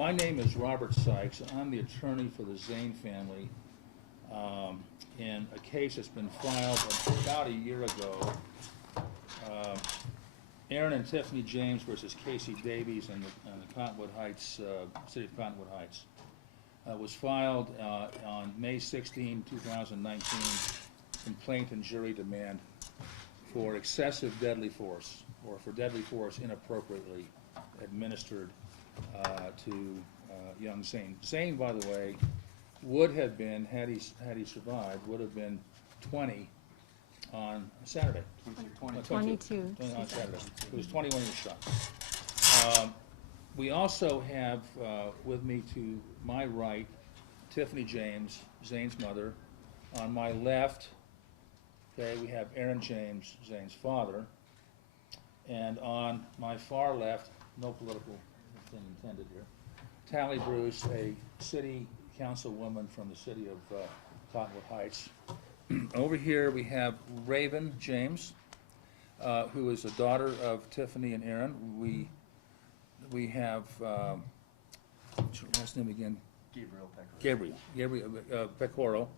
My name is Robert Sykes. I'm the attorney for the Zane family in a case that's been filed about a year ago. Aaron and Tiffany James versus Casey Davies in the Cottonwood Heights, city of Cottonwood Heights. Was filed on May 16, 2019, complaint and jury demand for excessive deadly force, or for deadly force inappropriately administered to young Zane. Zane, by the way, would have been, had he survived, would have been 20 on Saturday. 22. On Saturday. He was 20 when he was shot. We also have with me to my right Tiffany James, Zane's mother. On my left, okay, we have Aaron James, Zane's father. And on my far left, no political thing intended here, Tally Bruce, a city councilwoman from the city of Cottonwood Heights. Over here we have Raven James, who is a daughter of Tiffany and Aaron. We have, what's her last name again? Gabriel Pecoraro.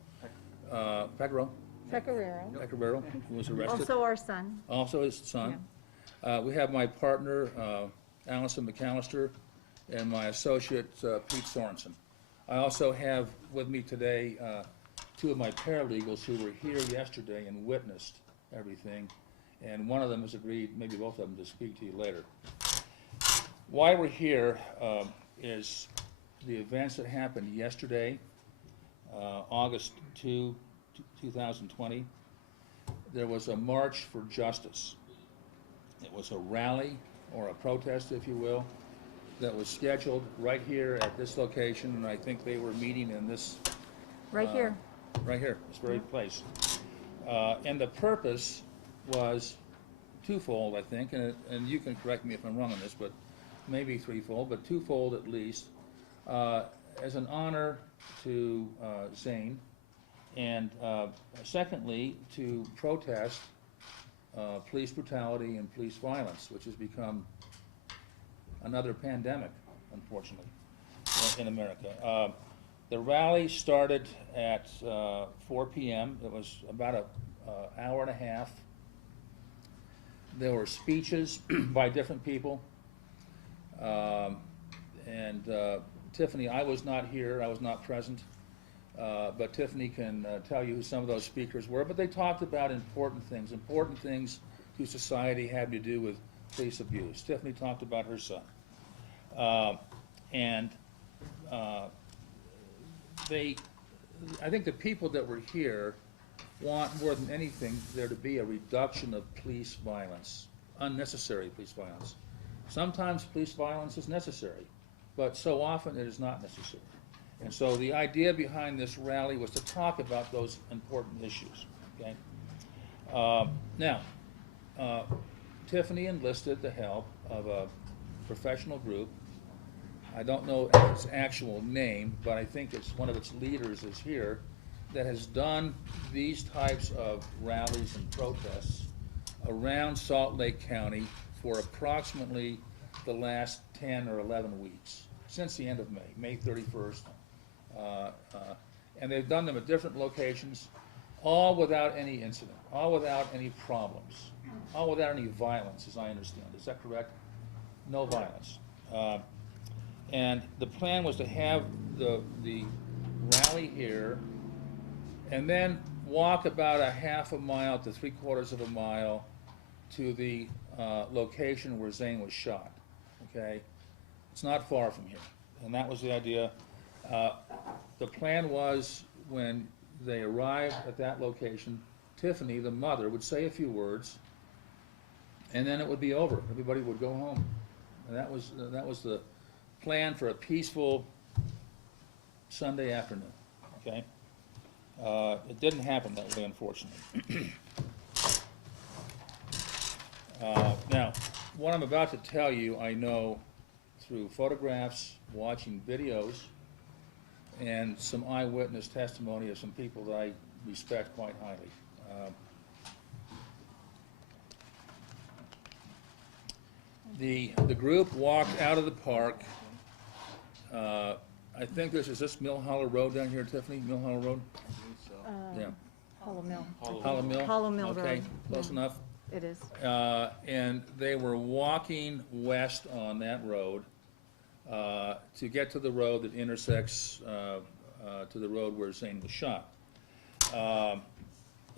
Pecoraro, who was arrested. Also our son. Also his son. Yeah. We have my partner, Allison McAllister, and my associate, Pete Sorensen. I also have with me today two of my paralegals who were here yesterday and witnessed everything, and one of them has agreed, maybe both of them, to speak to you later. Why we're here is the events that happened yesterday, August 2, 2020. There was a March for Justice. It was a rally, or a protest, if you will, that was scheduled right here at this location, and I think they were meeting in this... Right here. Right here, this very place. And the purpose was twofold, I think, and you can correct me if I'm wrong on this, but maybe threefold, but twofold at least, as an honor to Zane, and secondly, to protest police brutality and police violence, which has become another pandemic, unfortunately, in America. The rally started at 4 p.m. It was about an hour and a half. There were speeches by different people. Tiffany, I was not here, I was not present, but Tiffany can tell you who some of those speakers were, but they talked about important things to society having to do with police abuse. Tiffany talked about her son. I think the people that were here want more than anything there to be a reduction of police violence, unnecessary police violence. Sometimes police violence is necessary, but so often it is not necessary. And so the idea behind this rally was to talk about those important issues. Okay. Now, Tiffany enlisted the help of a professional group. I don't know its actual name, but I think it's one of its leaders is here, that has done these types of rallies and protests around Salt Lake County for approximately the last 10 or 11 weeks, since the end of May 31st. And they've done them at different locations, all without any incident, all without any problems, all without any violence, as I understand. Is that correct? No violence. And the plan was to have the rally here, and then walk about a half a mile to 3/4 of a mile to the location where Zane was shot. Okay, it's not far from here, and that was the idea. The plan was, when they arrived at that location, Tiffany, the mother, would say a few words, and then it would be over. Everybody would go home, and that was the plan for a peaceful Sunday afternoon. Okay. It didn't happen that way, unfortunately. Now, what I'm about to tell you, I know through photographs, watching videos, and some eyewitness testimony of some people that I respect quite highly. The group walked out of the park I think is this Mill Hollow Road down here, Tiffany? Mill Hollow Road? Yeah. Hollow Mill. Hollow Mill? Hollow Mill Okay, Road. close Yeah. enough. It is. And they were walking west on that road to get to the road that intersects to the road where Zane was shot.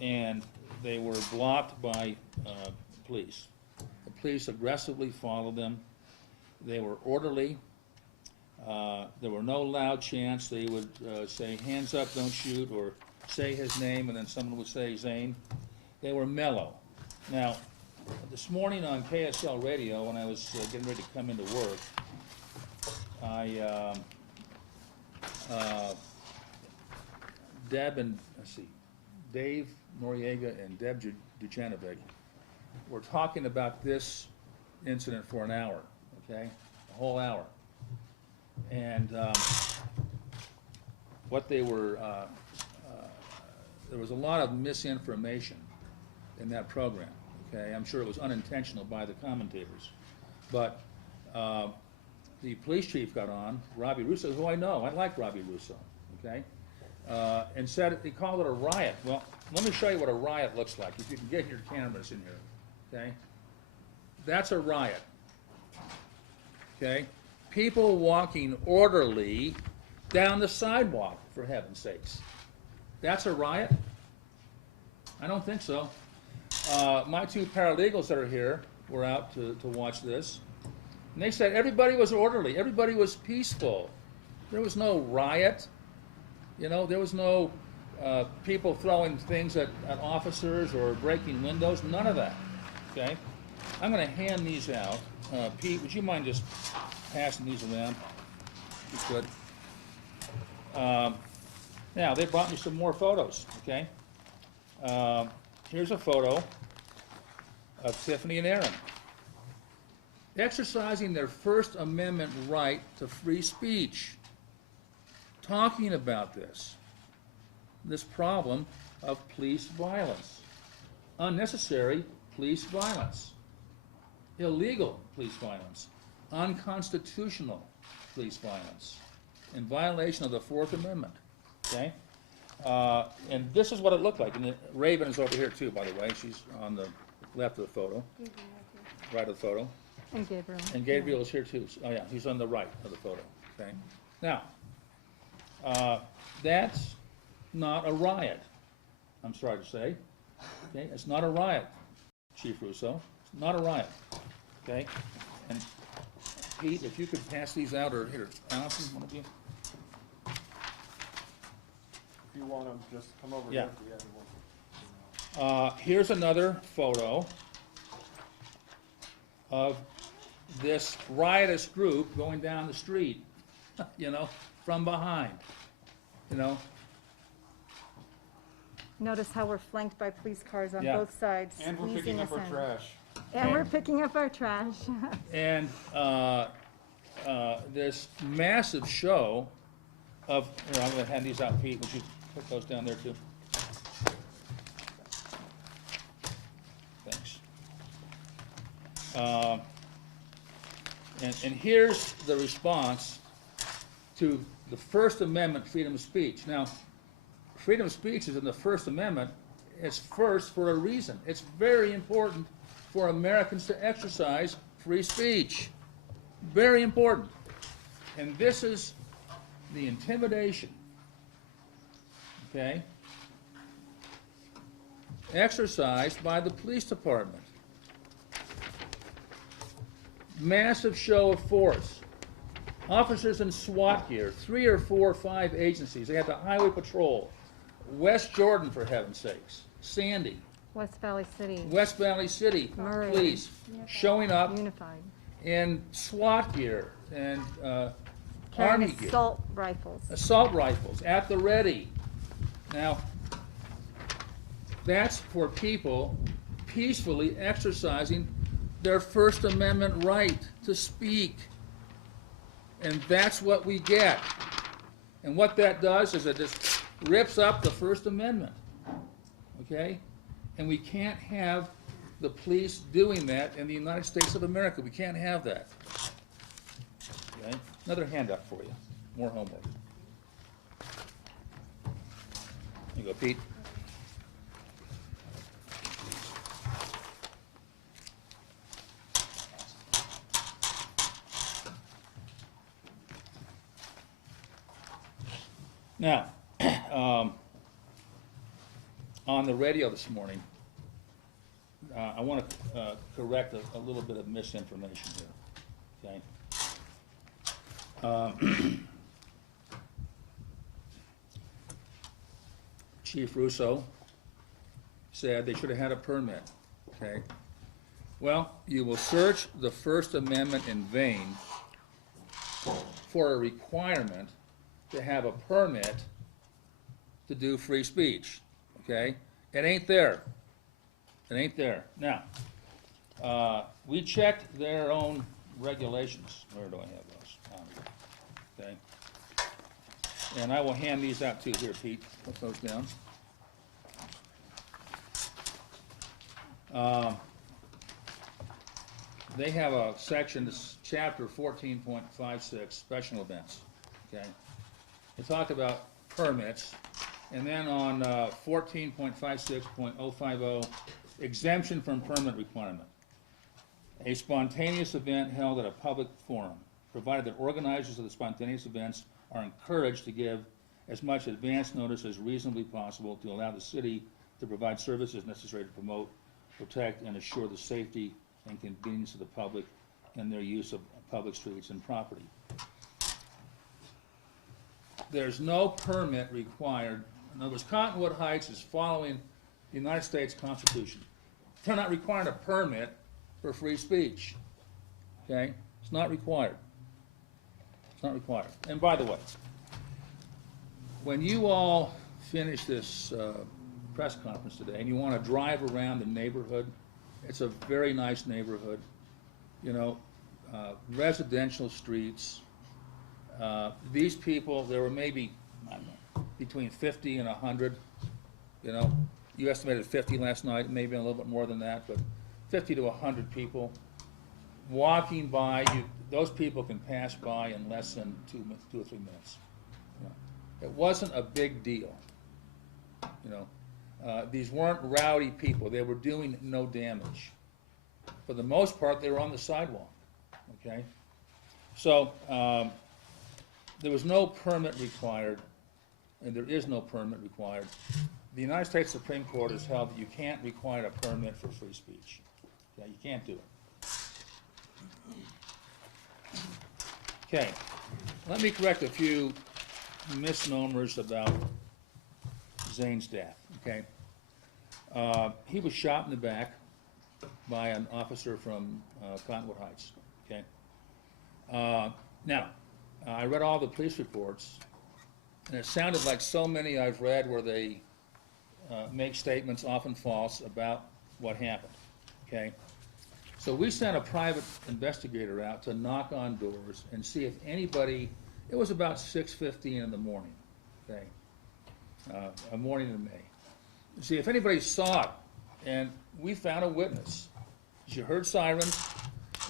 And they were blocked by police. The police aggressively followed them. They were orderly. There were no loud chants. They would say, "Hands up, don't shoot," or say his name, and then someone would say Zane. They were mellow. Now, this morning on KSL radio, when I was getting ready to come into work, Dave Noriega and Deb Dujanovic were talking about this incident for an hour, okay? A whole hour. And what they were, there was a lot of misinformation in that program, okay? I'm sure it was unintentional by the commentators. But the police chief got on, Robbie Russo, who I know. I like Robbie Russo, okay? And said, he called it a riot. Well, let me show you what a riot looks like, if you can get your cameras in here, okay? That's a riot, okay? People walking orderly down the sidewalk, for heaven's sakes. That's a riot? I don't think so. My two paralegals that are here were out to watch this, and they said everybody was orderly, everybody was peaceful. There was no riot. You know, there was no people throwing things at officers or breaking windows, none of that, okay? I'm going to hand these out. Pete, would you mind just passing these around, if you could? Now, they brought me some more photos, okay? Here's a photo of Tiffany and Aaron exercising their First Amendment right to free speech, talking about this problem of police violence, unnecessary police violence, illegal police violence, unconstitutional police violence, in violation of the Fourth Amendment, okay? And this is what it looked like. And Raven is over here too, by the way. She's on the left of the photo, right of the photo. And Gabriel. And Gabriel is here too. Oh yeah, he's on the right of the photo, okay? Now, that's not a riot, I'm sorry to say, okay? It's not a riot, Chief Russo. It's not a riot, okay? And Pete, if you could pass these out, or here, Allison, one of you. If you want to just come over Yeah. here. We have one. Here's another photo of this riotous group going down the street, you know, from behind, you know. Notice how we're flanked by police cars on Yeah. both sides. And we're squeezing picking up us our in. trash. And we're picking up our trash. And this massive show of, here, I'm going to hand these out, Pete. Would you put those down there too? Thanks. And here's the response to the First Amendment freedom of speech. Now, freedom of speech is in the First Amendment. It's first for a reason. It's very important for Americans to exercise free speech. Very important. And this is the intimidation, okay, exercised by the police department. Massive show of force. Officers in SWAT gear, 3 or 4 or 5 agencies. They had the Highway Patrol, West Jordan, for heaven's sakes, Sandy, West Valley City, West Valley City Murray. police showing up Unified. in SWAT gear and Carrying Army gear. assault rifles. Assault rifles at the ready. Now, that's for people peacefully exercising their First Amendment right to speak. And that's what we get. And what that does is it just rips up the First Amendment. Okay? And we can't have the police doing that in the United States of America. We can't have that. Okay? Another handout for you. more homework. There you go, Pete. Now, on the radio this morning, I want to correct a little bit of misinformation here, okay? Chief Russo said they should have had a permit, okay? Well, you will search the First Amendment in vain for a requirement to have a permit to do free speech, okay? It ain't there. It ain't there. Now, we checked their own regulations. Where do I have those? Okay. And I will hand these out too. Here, Pete, put those down. They have a section, this chapter 14.56, special events, okay? They talk about permits, and then on 14.56.050, exemption from permit requirement. A spontaneous event held at a public forum, provided that organizers of the spontaneous events are encouraged to give as much advance notice as reasonably possible to allow the city to provide services necessary to promote, protect, and assure the safety and convenience of the public in their use of public streets and property. There's no permit required. In other words, Cottonwood Heights is following the United States Constitution. They're not requiring a permit for free speech, okay? It's not required. It's not required. And by the way, when you all finish this press conference today and you want to drive around the neighborhood, it's a very nice neighborhood, you know, residential streets. These people, there were maybe, I don't know, between 50 and 100, you know. You estimated 50 last night, maybe a little bit more than that, but 50 to 100 people walking by. Those people can pass by in less than 2 or 3 minutes. You know. It wasn't a big deal, you know. These weren't rowdy people. They were doing no damage. For the most part, they were on the sidewalk, okay? So, there was no permit required, and there is no permit required. The United States Supreme Court has held that you can't require a permit for free speech. Okay, you can't do it. Okay, let me correct a few misnomers about Zane's death, okay? He was shot in the back by an officer from Cottonwood Heights, okay? Now, I read all the police reports, and it sounded like so many I've read where they make statements, often false, about what happened, okay? So we sent a private investigator out to knock on doors and see if anybody, it was about 6:15 in the morning, okay? A morning in May. See if anybody saw it, and we found a witness. She heard sirens,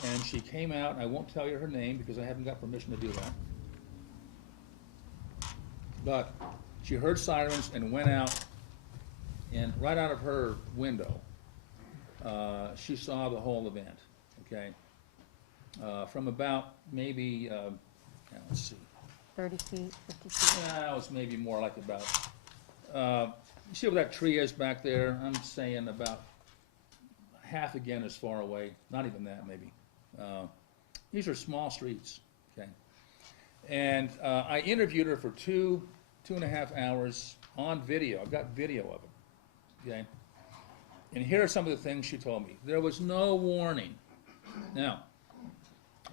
and she came out, and I won't tell you her name because I haven't got permission to do that. But she heard sirens and went out, and right out of her window, she saw the whole event, okay? From about maybe, let's see. 30 feet, 50 feet. It was maybe more like about, you see where that tree is back there? I'm saying about half again as far away, not even that maybe. These are small streets, okay? And I interviewed her for two and a half hours on video. I've got video of it, okay? And here are some of the things she told me. There was no warning. Now,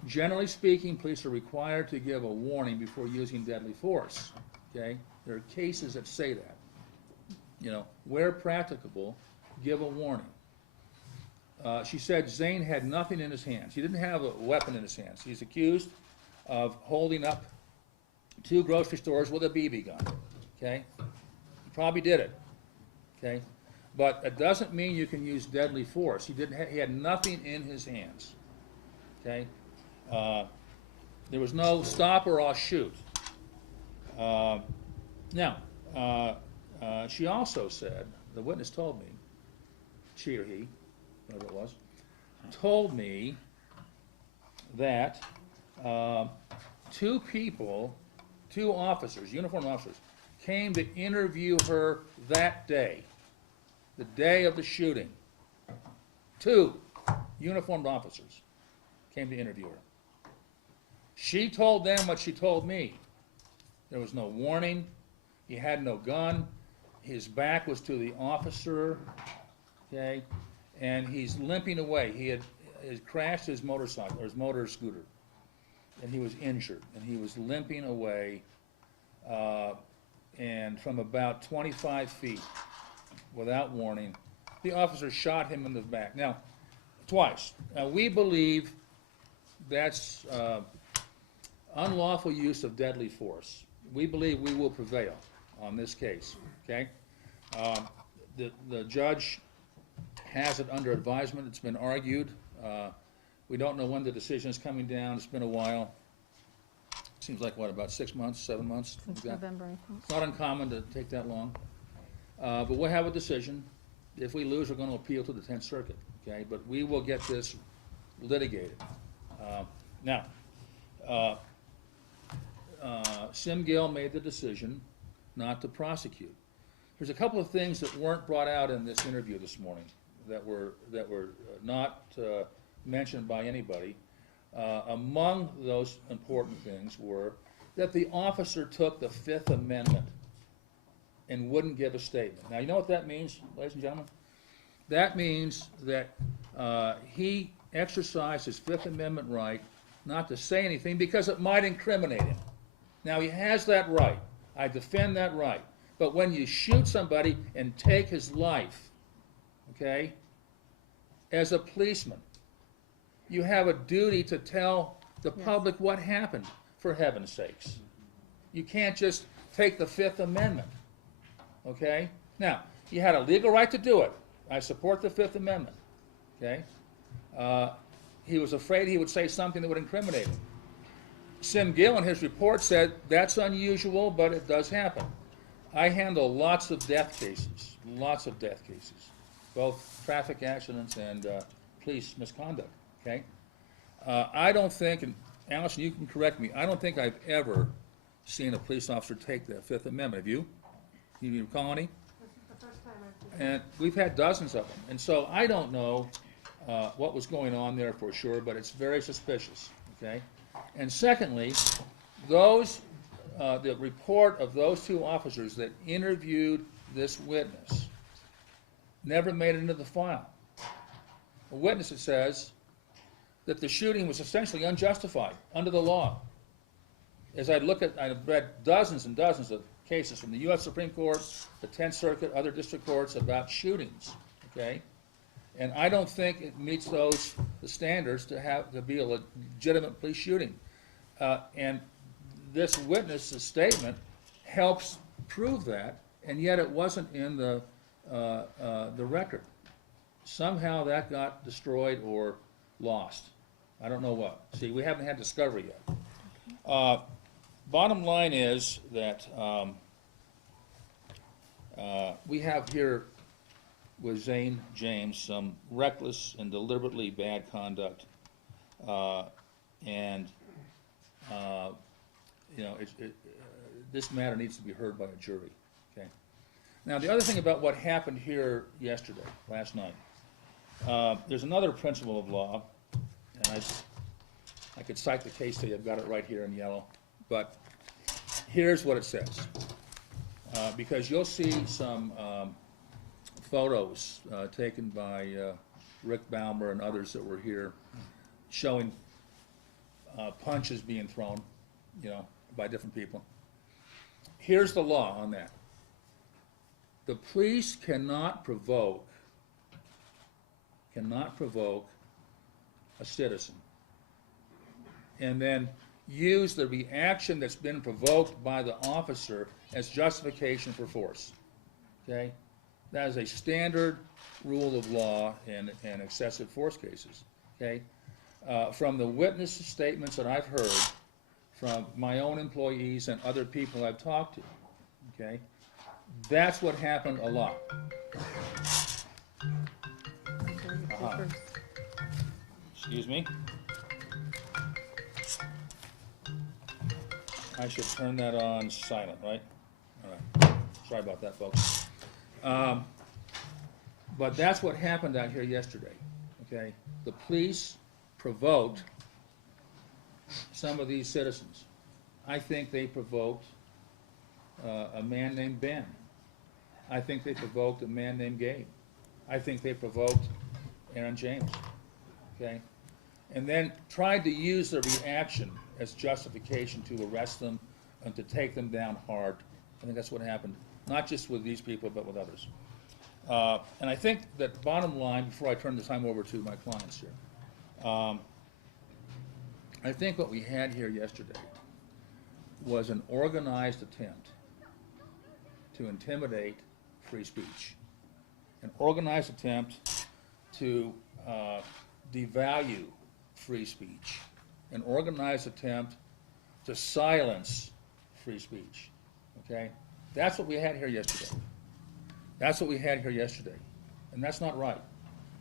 generally speaking, police are required to give a warning before using deadly force, okay? There are cases that say that. You know, where practicable, give a warning. She said Zane had nothing in his hands. He didn't have a weapon in his hands. He's accused of holding up 2 grocery stores with a BB gun, okay? He probably did it, okay? But it doesn't mean you can use deadly force. He had nothing in his hands, okay? There was no stop or I'll shoot, Now, she also said, the witness told me, she or he, whatever it was, told me that two people, two officers, uniformed officers, came to interview her that day, the day of the shooting. Two uniformed officers came to interview her. She told them what she told me. There was no warning. He had no gun. His back was to the officer, okay, and he's limping away. He had crashed his motorcycle, or his motor scooter, and he was injured, and he was limping away, and from about 25 feet, without warning, the officer shot him in the back. Now, twice. Now, we believe that's unlawful use of deadly force. We believe we will prevail on this case, okay? The judge has it under advisement. It's been argued. We don't know when the decision is coming down. It's been a while. Seems like, what, about 6 months, 7 months? Since November, I think. It's not uncommon to take that long. But we'll have a decision. If we lose, we're going to appeal to the 10th Circuit, okay? But we will get this litigated. Now, Sim Gill made the decision not to prosecute. There's a couple of things that weren't brought out in this interview this morning that were not mentioned by anybody. Among those important things were that the officer took the Fifth Amendment and wouldn't give a statement. Now, you know what that means, ladies and gentlemen? That means that he exercised his Fifth Amendment right not to say anything because it might incriminate him. Now, he has that right. I defend that right. But when you shoot somebody and take his life, okay, as a policeman, you have a duty to tell the public what happened, for heaven's sakes. You can't just take the Fifth Amendment, okay? Now, he had a legal right to do it. I support the Fifth Amendment, okay? He was afraid he would say something that would incriminate him. Sim Gill in his report said that's unusual, but it does happen. I handle lots of death cases, both traffic accidents and police misconduct, okay? I don't think, and Allison, you can correct me, I don't think I've ever seen a police officer take the Fifth Amendment. Have you? You recall any? This is the first time I've seen it. And we've had dozens of them. And so I don't know what was going on there for sure, but it's very suspicious, okay? And secondly, the report of those two officers that interviewed this witness never made it into the file. A witness that says that the shooting was essentially unjustified under the law. As I've read dozens and dozens of cases from the U.S. Supreme Court, the 10th Circuit, other district courts about shootings, okay? And I don't think it meets the standards to be a legitimate police shooting. And this witness's statement helps prove that, and yet it wasn't in the record. Somehow that got destroyed or lost. I don't know what. See, we haven't had discovery yet. Bottom line is that we have here with Zane James some reckless and deliberately bad conduct, and you know, this matter needs to be heard by a jury. Okay. Now, the other thing about what happened here yesterday, last night, there's another principle of law, and I could cite the case to you. I've got it right here in yellow, but here's what it says. Because you'll see some photos taken by Rick Baumer and others that were here showing punches being thrown, you know, by different people. Here's the law on that. The police cannot provoke a citizen and then use the reaction that's been provoked by the officer as justification for force. Okay? That is a standard rule of law in excessive force cases. Okay? From the witness statements that I've heard from my own employees and other people I've talked to, okay? That's what happened a lot. Uh-huh. Excuse me? I should turn that on silent, right? All right. Sorry about that, folks. But that's what happened out here yesterday, okay? The police provoked some of these citizens. I think they provoked a man named Ben. I think they provoked a man named Gabe. I think they provoked Aaron James, okay? And then tried to use their reaction as justification to arrest them and to take them down hard. I think that's what happened, not just with these people, but with others. And I think that bottom line, before I turn the time over to my clients here, I think what we had here yesterday was an organized attempt to intimidate free speech, an organized attempt to devalue free speech, an organized attempt to silence free speech, okay? That's what we had here yesterday. That's what we had here yesterday, and that's not right.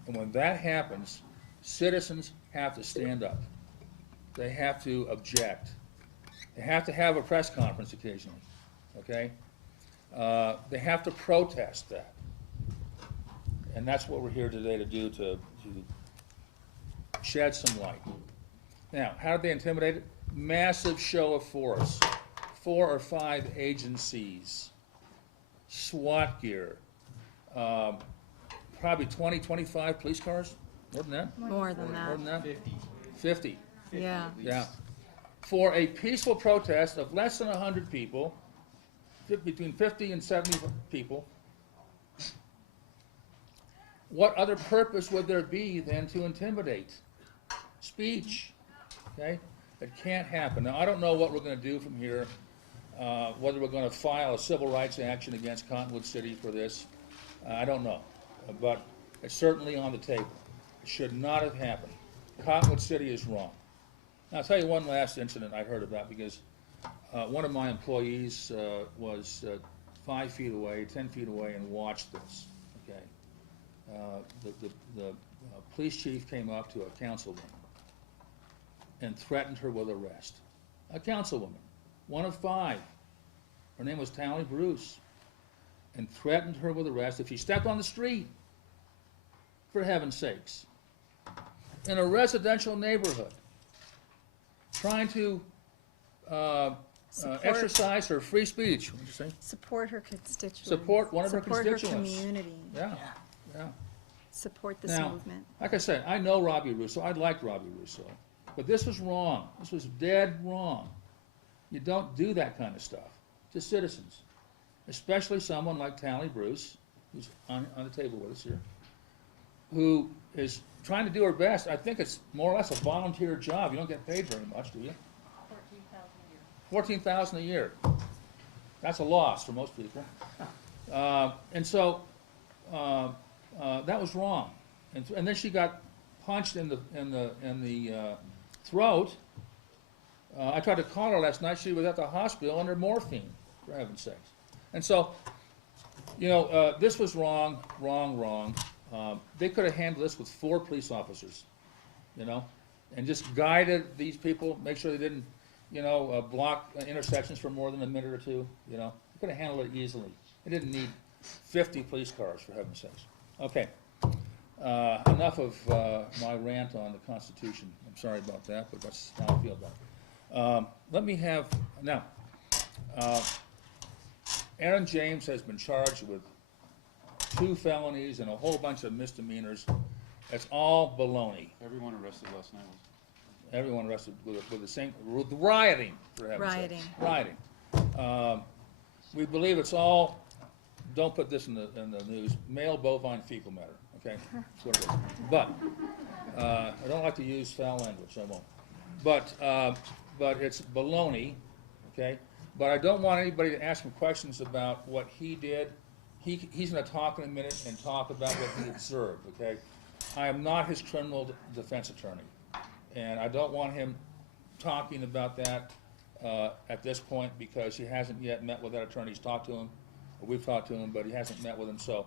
And when that happens, citizens have to stand up. They have to object. They have to have a press conference occasionally, okay? They have to protest that. And that's what we're here today to do, to shed some light. Now, how did they intimidate it? Massive show of force. 4 or 5 agencies, SWAT gear, probably 20, 25 police cars, more than that? More than More than that. that? 50. Yeah. Yeah. For a peaceful protest of less than 100 people, between 50 and 70 people, what other purpose would there be than to intimidate speech? Okay? It can't happen. Now, I don't know what we're going to do from here, whether we're going to file a civil rights action against Cottonwood City for this. I don't know. But it's certainly on the table. It should not have happened. Cottonwood City is wrong. Now, I'll tell you one last incident I heard about, because one of my employees was 5 feet away, 10 feet away, and watched this. Okay, the police chief came up to a councilwoman and threatened her with arrest. A councilwoman, one of 5. Her name was Tally Bruce, and threatened her with arrest if she stepped on the street. For heaven's sakes, in a residential neighborhood, trying to exercise her free speech. What did you say? Support her constituents. Support one of her Support constituents. her community. Yeah, yeah. Support this Now, movement. like I said, I know Robbie Russo. I like Robbie Russo. But this was wrong. This was dead wrong. You don't do that kind of stuff to citizens, especially someone like Tally Bruce, who's on the table with us here, who is trying to do her best. I think it's more or less a volunteer job. You don't get paid very much, do you? $14,000 a year. That's a loss for most people. And so that was wrong. And then she got punched in the throat. I tried to call her last night. She was at the hospital under morphine, for heaven's sakes. And so, you know, this was wrong. They could have handled this with 4 police officers, you know, and just guided these people, make sure they didn't, you know, block intersections for more than a minute or 2, you know. They could have handled it easily. They didn't need 50 police cars, for heaven's sakes. Okay. Enough of my rant on the Constitution. I'm sorry about that, but that's how I feel about it. Let me have, now, Aaron James has been charged with 2 felonies and a whole bunch of misdemeanors. It's all baloney. Everyone arrested last night was. Everyone arrested with the same, with rioting, for heaven's sakes. Rioting. We believe it's all, don't put this in the news, male bovine fecal matter, okay? That's what it is. But, I don't like to use foul language, so I won't. But it's baloney, okay? But I don't want anybody to ask him questions about what he did. He's going to talk in a minute and talk about what he observed, okay? I am not his criminal defense attorney, and I don't want him talking about that at this point, because he hasn't yet met with that attorney. He's talked to him, or we've talked to him, but he hasn't met with him, so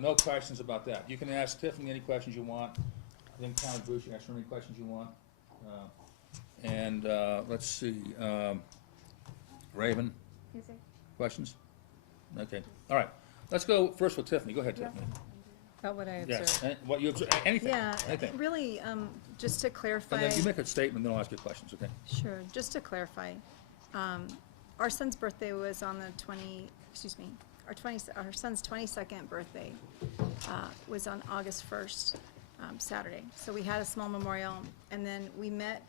no questions about that. You can ask Tiffany any questions you want. I think County Bruce, you can ask her any questions you want. Let's see, Raven, questions? Okay, all right. Let's go first with Tiffany. Go ahead, Tiffany. About what I Yes, observed. what you observe, anything, Yeah, anything. really, just to clarify. And then you make a statement, then I'll ask you questions, okay? Sure, just to clarify, our son's birthday was on the our son's 22nd birthday was on August 1st, Saturday. So we had a small memorial, and then we met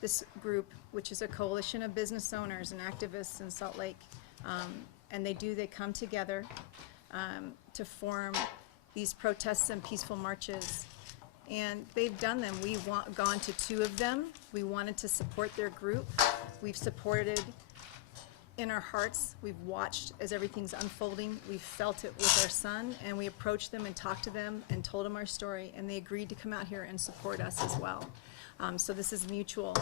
this group, which is a coalition of business owners and activists in Salt Lake, and they come together to form these protests and peaceful marches. And they've done them. We've gone to 2 of them. We wanted to support their group. We've supported in our hearts. We've watched as everything's unfolding. We've felt it with our son, and we approached them and talked to them and told them our story, and they agreed to come out here and support us as well. So this is mutual.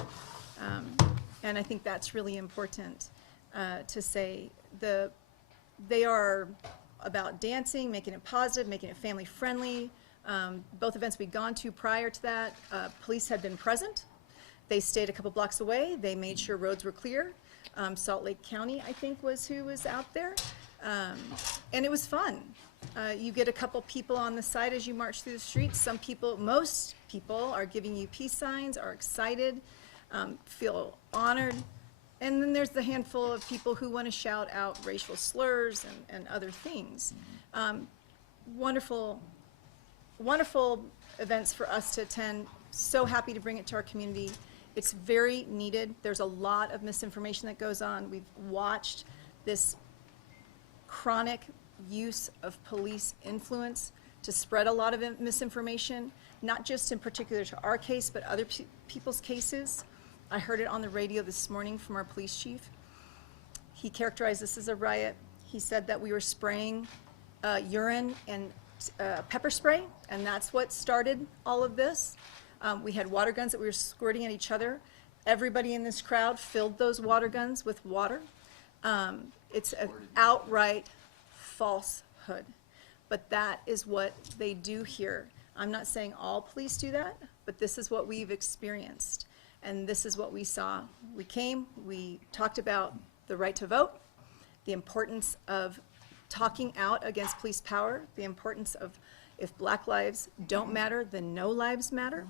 And I think that's really important to say. They are about dancing, making it positive, making it family friendly. Both events we'd gone to prior to that, police had been present. They stayed a couple blocks away. They made sure roads were clear. Salt Lake County, I think, was who was out there. And it was fun. You get a couple people on the side as you march through the streets. Most people are giving you peace signs, are excited, feel honored. And then there's the handful of people who want to shout out racial slurs and other things. Wonderful events for us to attend. So happy to bring it to our community. It's very needed. There's a lot of misinformation that goes on. We've watched this chronic use of police influence to spread a lot of misinformation, not just in particular to our case, but other people's cases. I heard it on the radio this morning from our police chief. He characterized this as a riot. He said that we were spraying urine and pepper spray, and that's what started all of this. We had water guns that we were squirting at each other. Everybody in this crowd filled those water guns with water. It's an outright falsehood, but that is what they do here. I'm not saying all police do that, but this is what we've experienced, and this is what we saw. We came, we talked about the right to vote, the importance of talking out against police power, the importance of if black lives don't matter, then no lives matter.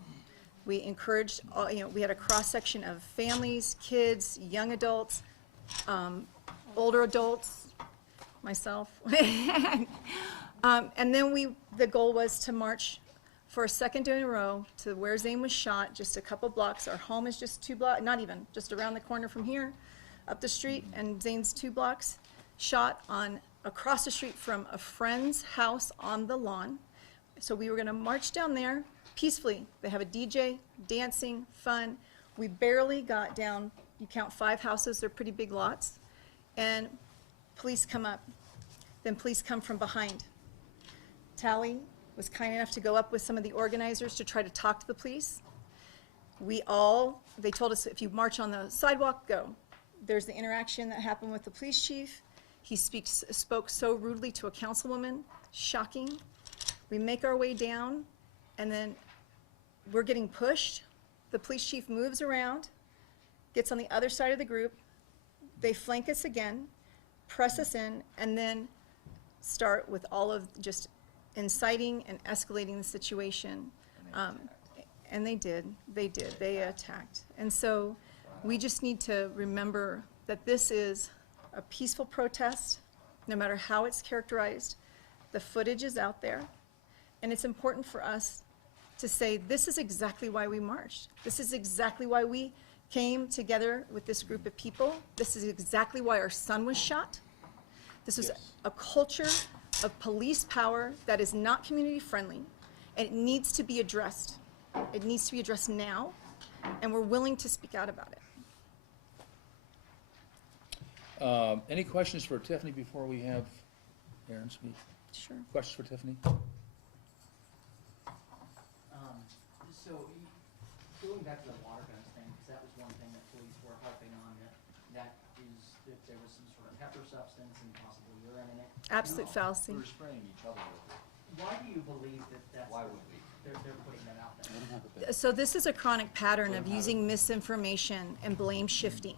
We encouraged, we had a cross-section of families, kids, young adults, older adults, myself. And then the goal was to march for a second day in a row to where Zane was shot, just a couple blocks. Our home is just 2 blocks, not even, just around the corner from here, up the street, and Zane's 2 blocks, shot across the street from a friend's house on the lawn. So we were gonna march down there peacefully. They have a DJ, dancing, fun. We barely got down, you count 5 houses, they're pretty big lots, and police come up. Then police come from behind. Tally was kind enough to go up with some of the organizers to try to talk to the police. They told us if you march on the sidewalk, go. There's the interaction that happened with the police chief. He spoke so rudely to a councilwoman, shocking. We make our way down, and then we're getting pushed. The police chief moves around, gets on the other side of the group. They flank us again, press us in, and then start with all of just inciting and escalating the situation. And they did. They attacked. And so we just need to remember that this is a peaceful protest, no matter how it's characterized. The footage is out there. And it's important for us to say, this is exactly why we marched. This is exactly why we came together with this group of people. This is exactly why our son was shot. This was a culture of police power that is not community friendly, and it needs to be addressed. It needs to be addressed now, and we're willing to speak out about it. Any questions for Tiffany before we have Aaron speak? Sure. Questions for Tiffany? So, going back to the water guns thing, because that was one thing that police were harping on, that if there was some sort of pepper substance and possible urine in it. Absolute No. fallacy. We're spraying each other with it. Why do you believe that that's? Why would we? They're putting that out there? We don't have a bit. So this is a chronic pattern of using misinformation and blame shifting.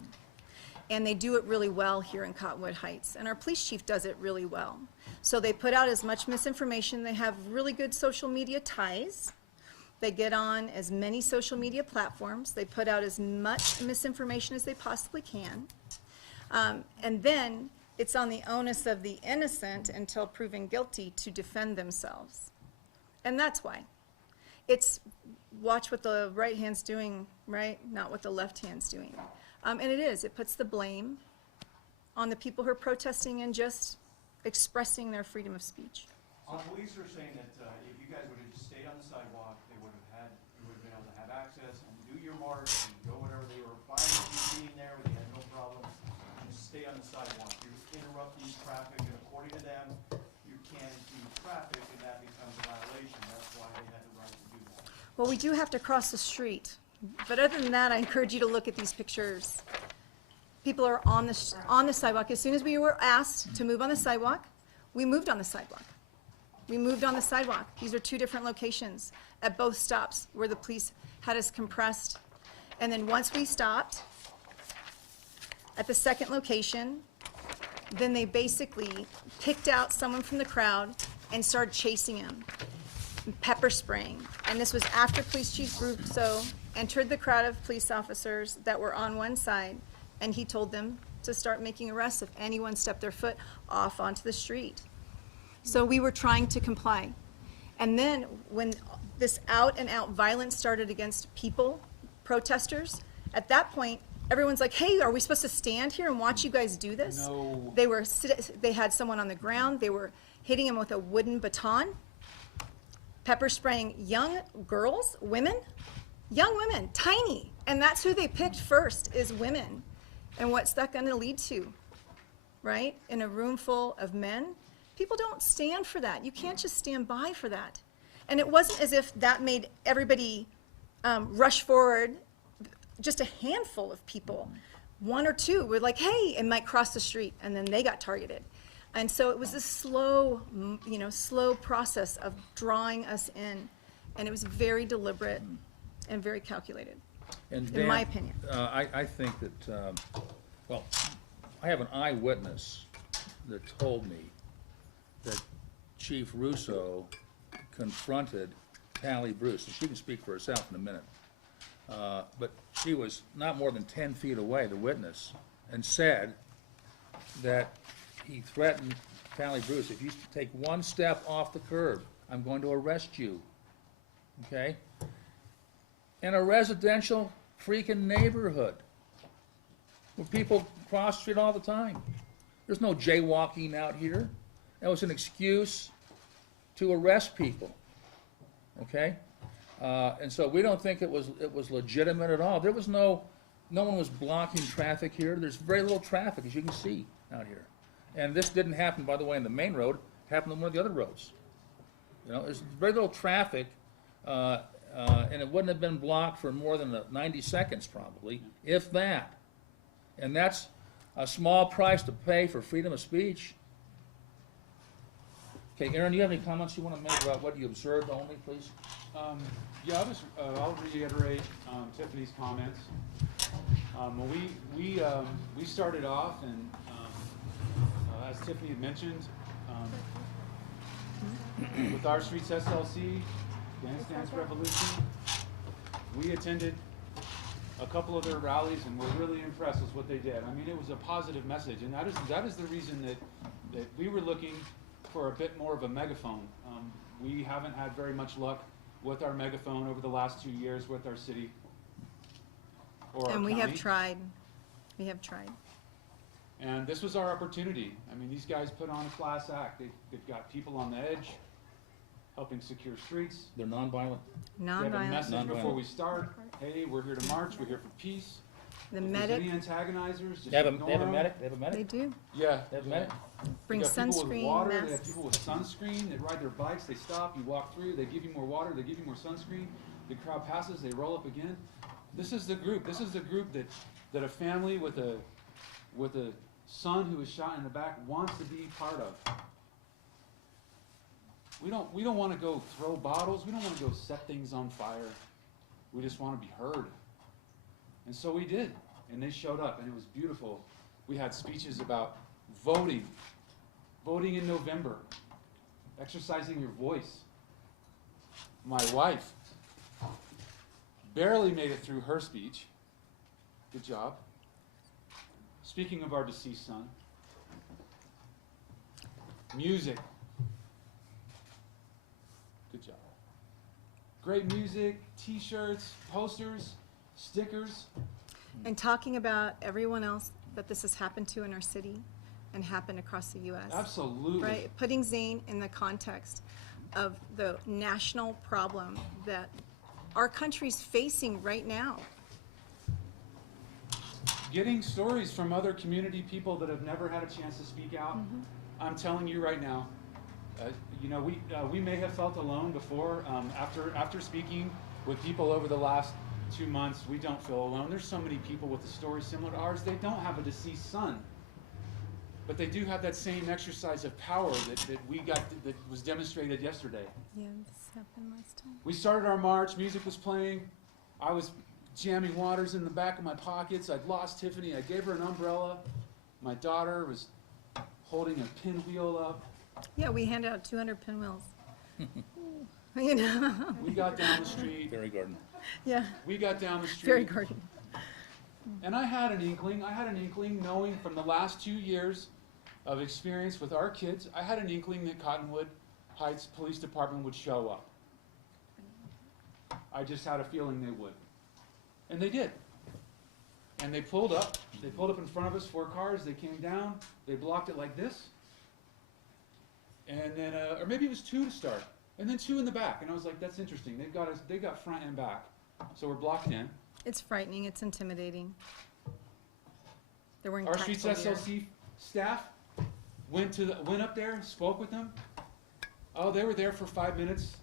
And they do it really well here in Cottonwood Heights, and our police chief does it really well. So they put out as much misinformation, they have really good social media ties. They get on as many social media platforms, they put out as much misinformation as they possibly can. And then it's on the onus of the innocent until proven guilty to defend themselves. And that's why. It's watch what the right hand's doing, right? Not what the left hand's doing. And it puts the blame on the people who are protesting and just expressing their freedom of speech. The police are saying that if you guys would have just stayed on the sidewalk, they would have been able to have access and do your march and go whatever they were fine with you being there, they had no problem. And just stay on the sidewalk. You're interrupting traffic, and according to them, you can't impede traffic, and that becomes a violation. That's why they had the right to do that. Well, we do have to cross the street. But other than that, I encourage you to look at these pictures. People are on the sidewalk. As soon as we were asked to move on the sidewalk, we moved on the sidewalk. We moved on the sidewalk. These are two different locations at both stops where the police had us compressed. And then once we stopped at the second location, then they basically picked out someone from the crowd and started chasing him, pepper spraying. And this was after Police Chief Russo entered the crowd of police officers that were on one side, and he told them to start making arrests if anyone stepped their foot off onto the street. So we were trying to comply. And then when this out-and-out violence started against people, protesters, at that point, everyone's like, hey, are we supposed to stand here and watch you guys do this? No. They had someone on the ground, they were hitting him with a wooden baton, pepper spraying young girls, young women, tiny. And that's who they picked first, is women. And what's that gonna lead to, right? In a room full of men, people don't stand for that. You can't just stand by for that. And it wasn't as if that made everybody rush forward. Just a handful of people, one or two were like, hey, and might cross the street, and then they got targeted. And so it was a slow process of drawing us in, and it was very deliberate and very calculated, And in my Dan, opinion. I think that, well, I have an eyewitness that told me that Chief Russo confronted Pally Bruce, and she can speak for herself in a minute. But she was not more than 10 feet away, the witness, and said that he threatened Pally Bruce, if you take one step off the curb, I'm going to arrest you, okay? In a residential freaking neighborhood where people cross the street all the time. There's no jaywalking out here. That was an excuse to arrest people, okay? And so we don't think it was legitimate at all. There was no one was blocking traffic here. There's very little traffic, as you can see out here. And this didn't happen, by the way, in the main road. It happened on one of the other roads. You know, there's very little traffic, and it wouldn't have been blocked for more than 90 seconds probably, if that. And that's a small price to pay for freedom of speech. Okay, Aaron, do you have any comments you want to make about what you observed only, please? Yeah, I'll reiterate Tiffany's comments. Well, we started off, and as Tiffany had mentioned, with our Streets SLC, Dance Dance Revolution, we attended a couple of their rallies and were really impressed with what they did. I mean, it was a positive message, and that is the reason that we were looking for a bit more of a megaphone. We haven't had very much luck with our megaphone over the last 2 years with our city or our And we have county. tried. We have tried. And this was our opportunity. I mean, these guys put on a class act. They've got people on the edge, helping secure streets. They're nonviolent. They have a Nonviolent. message before Nonviolent. we start. Hey, we're here to march. We're here for peace. The If there's medic, any antagonizers, just They have a ignore medic? them. They have a they medic? do. Yeah. They have a medic? Bring They got people with sunscreen, water, They have masks. people with sunscreen. They ride their bikes. They stop. You walk through. They give you more water. They give you more sunscreen. The crowd passes. They roll up again. This is the group. This is the group that a family with a son who was shot in the back wants to be part of. We don't want to go throw bottles. We don't want to go set things on fire. We just want to be heard. And so we did. And they showed up, and it was beautiful. We had speeches about voting in November, exercising your voice. My wife barely made it through her speech. Good job. Speaking of our deceased son, music. Good job. Great music, t-shirts, posters, stickers. And talking about everyone else that this has happened to in our city and happened across the U.S. Absolutely. Right? Putting Zane in the context of the national problem that our country's facing right now. Getting stories from other community people that have never had a chance to speak out. I'm telling you right now, we may have felt alone before. After speaking with people over the last 2 months, we don't feel alone. There's so many people with a story similar to ours. They don't have a deceased son, but they do have that same exercise of power that was demonstrated yesterday. Yeah, this happened last time. We started our march. Music was playing. I was jamming waters in the back of my pockets. I'd lost Tiffany. I gave her an umbrella. My daughter was holding a pinwheel up. Yeah, we handed out 200 pinwheels. You know? We got down the street. Fairy garden. Yeah, We got down the street. very garden. And I had an inkling knowing from the last 2 years of experience with our kids, I had an inkling that Cottonwood Heights Police Department would show up. I just had a feeling they would. And they did. And they pulled up. They pulled up in front of us, 4 cars. They came down. They blocked it like this. And then, or maybe it was 2 to start. And then 2 in the back. And I was like, that's interesting. They got front and back. So we're blocked in. It's frightening. It's intimidating. They're wearing Our Streets tactical gear. SLC staff went up there, spoke with them. Oh, they were there for 5 minutes,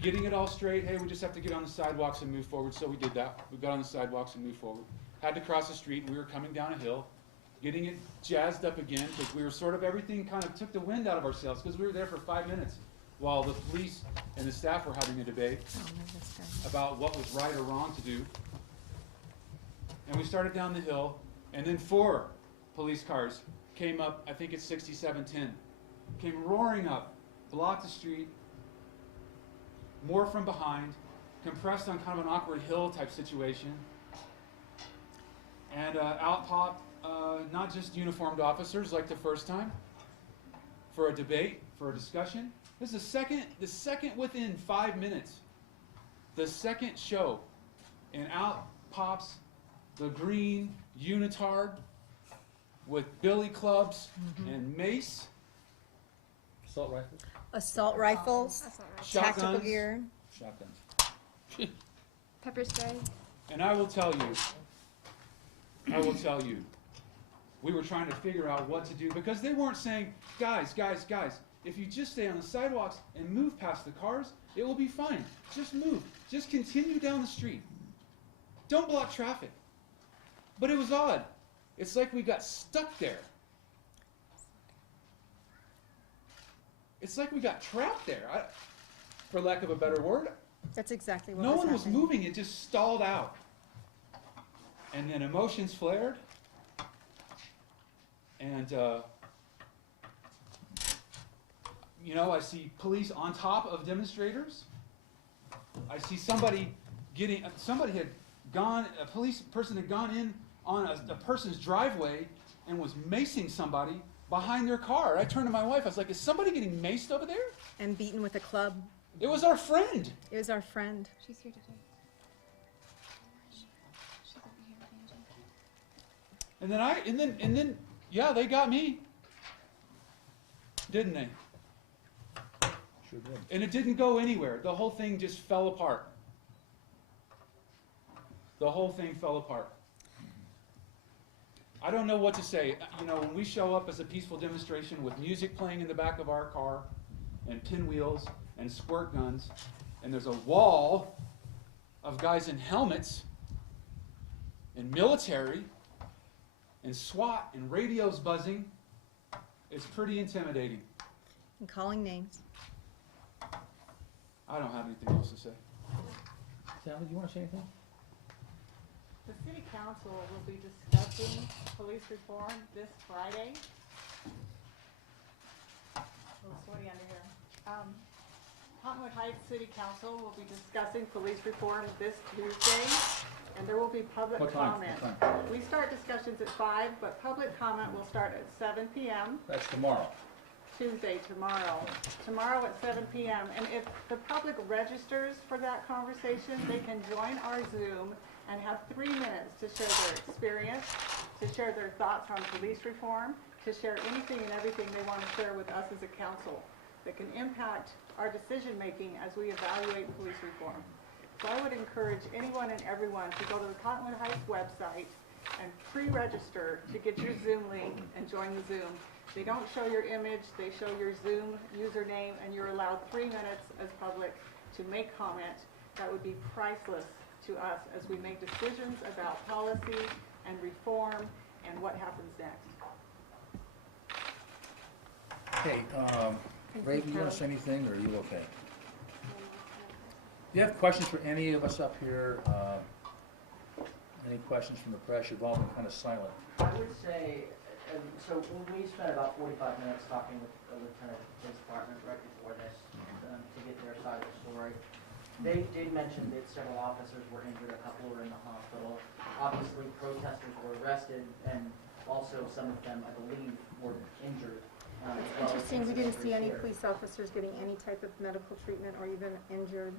getting it all straight. Hey, we just have to get on the sidewalks and move forward. So we did that. We got on the sidewalks and moved forward. Had to cross the street, and we were coming down a hill, getting it jazzed up again, because we were sort of, everything kind of took the wind out of ourselves, because we were there for 5 minutes while the police and the staff were having a debate Oh, no, this guy. about what was right or wrong to do. And we started down the hill, and then 4 police cars came up, I think it's 6710, came roaring up, blocked the street, more from behind, compressed on kind of an awkward hill type situation. And out popped not just uniformed officers like the first time, for a debate, for a discussion. This is the second within 5 minutes, the second show, and out pops the green unitard with billy clubs and mace, Assault rifles, Assault rifles, That's not right. tactical shotguns, gear. shotguns. Pepper spray. and I will tell you, we were trying to figure out what to do, because they weren't saying, guys, if you just stay on the sidewalks and move past the cars, it will be fine. Just move. Just continue down the street. Don't block traffic. But it was odd. It's like we got stuck there. It's like we got trapped there, for lack of a better word. That's exactly what No was one was happening. moving, it just stalled out. And then emotions flared. And, I see police on top of demonstrators. I see a police person had gone in on a person's driveway and was macing somebody behind their car. I turned to my wife, I was like, is somebody getting maced over there? And beaten with a club. It was our friend. It was our friend. She's here today. She's over here, And then, yeah, they got me. Didn't they? Sure did. And it didn't go anywhere. The whole thing just fell apart. The whole thing fell apart. I don't know what to say. When we show up as a peaceful demonstration with music playing in the back of our car, and pinwheels, and squirt guns, and there's a wall of guys in helmets, in military, and SWAT and radios buzzing, it's pretty intimidating. And calling names. I don't have anything else to say. Sally, do you want to say anything? The city council will be discussing police reform this Friday. A little sweaty under here. Cottonwood Heights City Council will be discussing police reform this Tuesday, and there will be public What time? comment. What time? We start discussions at 5, but public comment will start at 7 p.m. That's tomorrow. Tuesday, tomorrow. Tomorrow at 7 p.m. And if the public registers for that conversation, they can join our Zoom and have 3 minutes to share their experience, to share their thoughts on police reform, to share anything and everything they want to share with us as a council that can impact our decision-making as we evaluate police reform. So I would encourage anyone and everyone to go to the Cottonwood Heights website and pre-register to get your Zoom link and join the Zoom. They don't show your image, they show your Zoom username, and you're allowed 3 minutes as public to make comment. That would be priceless to us as we make decisions about policy and reform and what happens next. Hey, Ray, do you want to say anything, or are you okay? Do you have questions for any of us up here? Any questions from the press? You've all been kind of silent. I would say, so we spent about 45 minutes talking with the lieutenant of the police department right before this to get their side of the story. They did mention that several officers were injured, a couple were in the hospital. Obviously, protesters were arrested, and also some of them, I believe, were injured. It's interesting, we didn't see any police officers getting any type of medical treatment or even injured.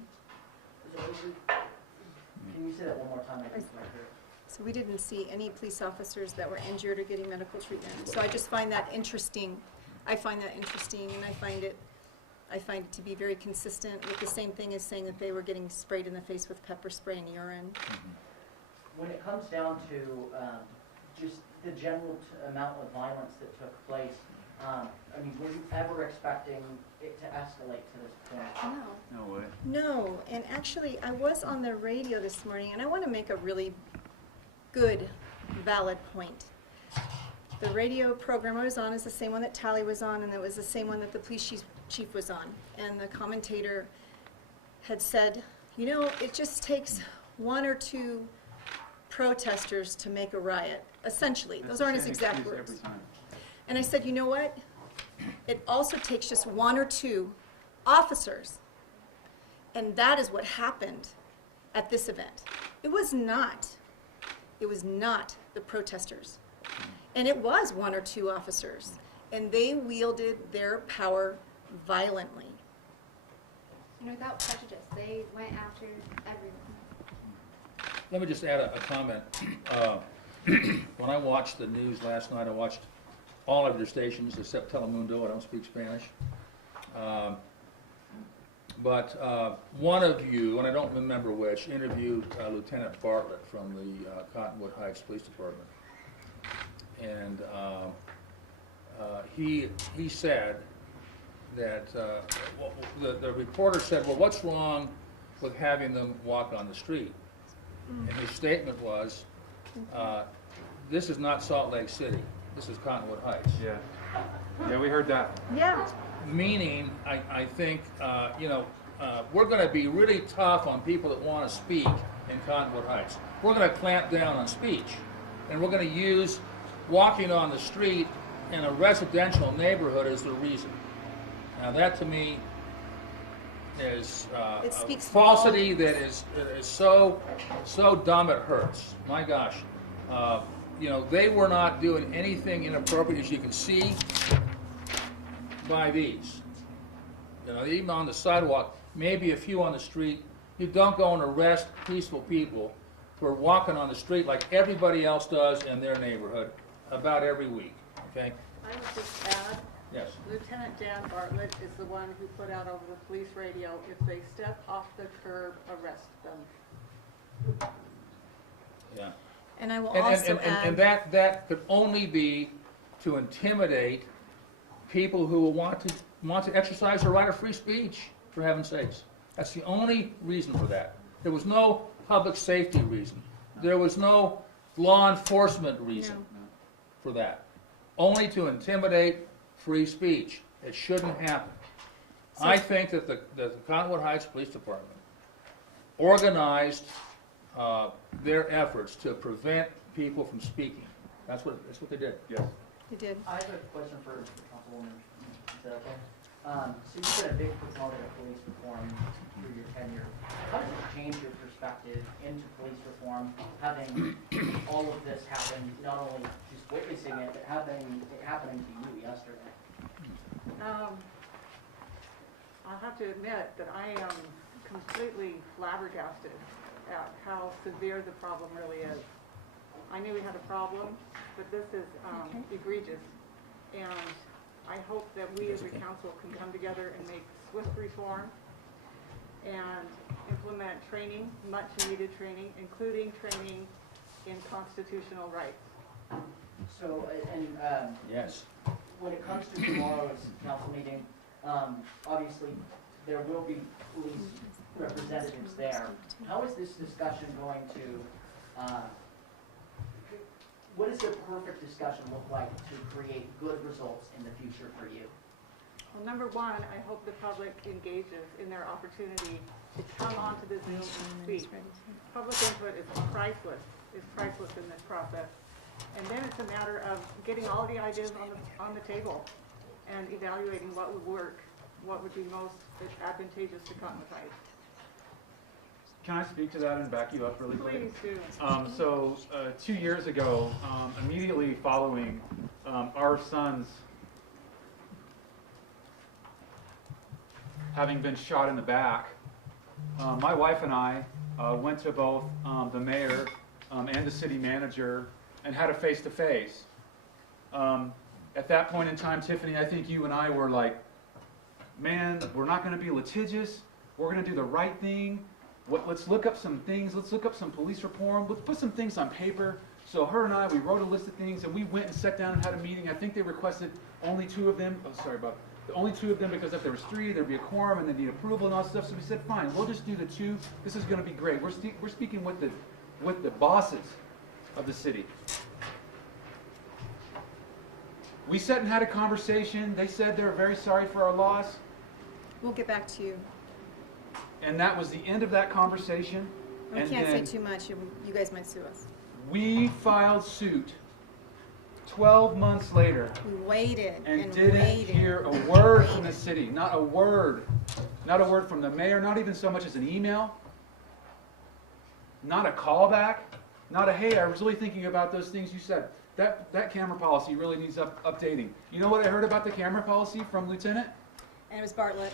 Can you say that one more time? I didn't quite hear it. So we didn't see any police officers that were injured or getting medical treatment. So I just find that interesting. I find that interesting, and I find it to be very consistent with the same thing as saying that they were getting sprayed in the face with pepper spray and urine. When it comes down to just the general amount of violence that took place, I mean, were you ever expecting it to escalate to this point? No. No way. No, and actually, I was on the radio this morning, and I want to make a really good, valid point. The radio program I was on is the same one that Tally was on, and it was the same one that the police chief was on. And the commentator had said, you know, it just takes 1 or 2 protesters to make a riot. Essentially, those aren't his exact words. Every time. And I said, you know what? It also takes just 1 or 2 officers. And that is what happened at this event. It was not the protesters. And it was 1 or 2 officers. And they wielded their power violently. And without prejudice, they went after everyone. Let me just add a comment. When I watched the news last night, I watched all of your stations except Telemundo. I don't speak Spanish. But one of you, and I don't remember which, interviewed Lieutenant Bartlett from the Cottonwood Heights Police Department. And he said that, the reporter said, well, what's wrong with having them walk on the street? And his statement was, this is not Salt Lake City. This is Cottonwood Heights. Yeah. Yeah, we heard that. Yeah. Meaning, I think, we're going to be really tough on people that want to speak in Cottonwood Heights. We're going to clamp down on speech. And we're going to use walking on the street in a residential neighborhood as the reason. Now that to me is It a speaks falsity that is so dumb it hurts. My gosh. They were not doing anything inappropriate, as you can see by these. Even on the sidewalk, maybe a few on the street. You don't go and arrest peaceful people for walking on the street like everybody else does in their neighborhood about every week, okay? I would just add, Yes. Lieutenant Dan Bartlett is the one who put out over the police radio, if they step off the curb, arrest them. Yeah. And I will also add. And that could only be to intimidate people who want to exercise their right of free speech, for heaven's sakes. That's the only reason for that. There was no public safety reason. There was no law enforcement reason. for that, only to intimidate free speech. It shouldn't happen. I think that the Cottonwood Heights Police Department organized their efforts to prevent people from speaking. That's what they did. Yes. You did. I have a question for Councilwoman, is that okay? So you've been a big proponent of police reform through your tenure. How does it change your perspective into police reform, having all of this happen, not only just witnessing it, but happening to you yesterday? I'll have to admit that I am completely flabbergasted at how severe the problem really is. I knew we had a problem, but this is egregious. And I hope that we as a council can come together and make swift reform and implement training, much needed training, including training in constitutional rights. So, Yes. when it comes to tomorrow's council meeting, obviously, there will be police representatives there. How is this discussion going to, what does the perfect discussion look like to create good results in the future for you? Well, number one, I hope the public engages in their opportunity to come onto the Zoom and speak. Public input is priceless in this process. And then it's a matter of getting all the ideas on the table and evaluating what would work, what would be most advantageous to Cottonwood Heights. Can I speak to that and back you up really quick? Please do. So 2 years ago, immediately following our sons having been shot in the back, my wife and I went to both the mayor and the city manager and had a face-to-face. At that point in time, Tiffany, I think you and I were like, man, we're not going to be litigious. We're going to do the right thing. Let's look up some things. Let's look up some police reform. Let's put some things on paper. So her and I, we wrote a list of things, and we went and sat down and had a meeting. I think they requested only 2 of them. Oh, sorry, Bob. Only 2 of them, because if there was 3, there'd be a quorum, and they'd need approval and all that stuff. So we said, fine, we'll just do the 2. This is going to be great. We're speaking with the bosses of the city. We sat and had a conversation. They said they were very sorry for our loss. We'll get back to you. And that was the end of that conversation. We And can't say then too much. You guys might sue us. we filed suit 12 months later We waited and and didn't waited. hear a word from the city. Not a word. Not a word from the mayor. Not even so much as an email. Not a callback. Not a, hey, I was really thinking about those things you said. That camera policy really needs updating. You know what I heard about the camera policy from Lieutenant? And it was Bartlett.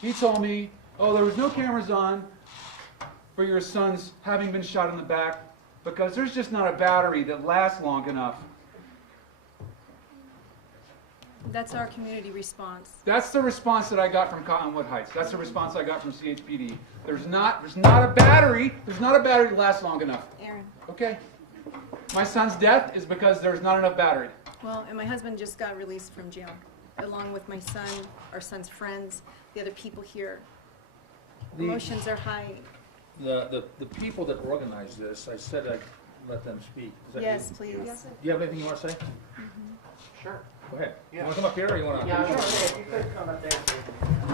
He told me, oh, there was no cameras on for your sons having been shot in the back because there's just not a battery that lasts long enough. That's our community response. That's the response that I got from Cottonwood Heights. That's the response I got from CHPD. There's not a battery that lasts long enough. Aaron. Okay? My son's death is because there's not enough battery. Well, and my husband just got released from jail, along with my son, our son's friends, the other people here. Emotions are high. The people that organized this, I said I'd let them speak. Is that Yes, you? please. Do you have anything you want to say? Sure. Go ahead. You Yeah. want to come up here or you want to? Yeah, if you could come up there.